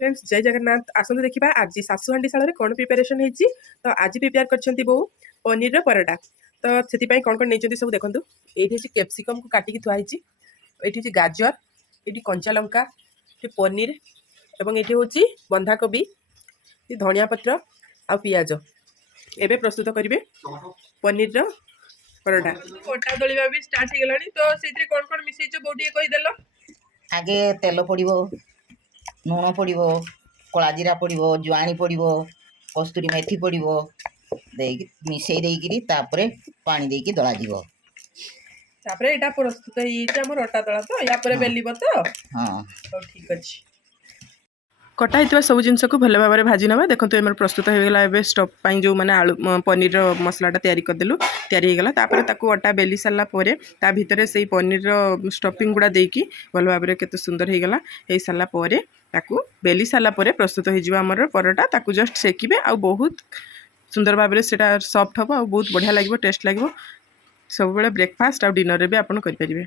Friends जय जगन्नाथ आसतु देखा आज सासु हांडीशाल कौन प्रिपेरेसन होती तो आज प्रिपेयर कर बो पनीर रो परोटा तो से कौन कौन नहीं सब देखो ये कैप्सिकम को काटिकी थुआई ये गाजर ये कंचा लंका ये पनीर एवं ये हूँ बंधाकोबी ये धनिया पत्र आ पियाज एबे प्रस्तुत करेंगे पनीर रो परोटा अटा दलिया भी स्टार्ट हो गलानी तो से कौन कौन मिसैच बोटिए कहीदेल आगे तेल पड़ो लुण पड़ो कला जीरा पड़ो जुआणी पड़ो कस्तूरी मेथी पड़ो मिसई देकी पानी देकी दला जीवो तापरे एटा प्रस्तुत होमर अटा दला तो या पर बेलिब तो हाँ तो ठीक अच्छे कटा होता सब जिनस को भल भाव में भाजी ना देखो एम प्रस्तुत होगा ए स्टफ जो मैंने आलू पनीर मसलाटा तैयारी करदेलु तैयारी होगा अटा बेली सारापर ता भितर से पनीर स्टफिंग गुड़ा देकी भल भाव में केते सुंदर होगा हो सारापर ताकू बेली सारापर प्रस्तुत होमर परोटा ताकू जस्ट सेकिबे आ बहुत सुंदर भाव में सेटा सॉफ्ट हम आ बहुत बढ़िया लगे टेस्ट लगे सब ब्रेकफास्ट आ डिनर भी आपन करें।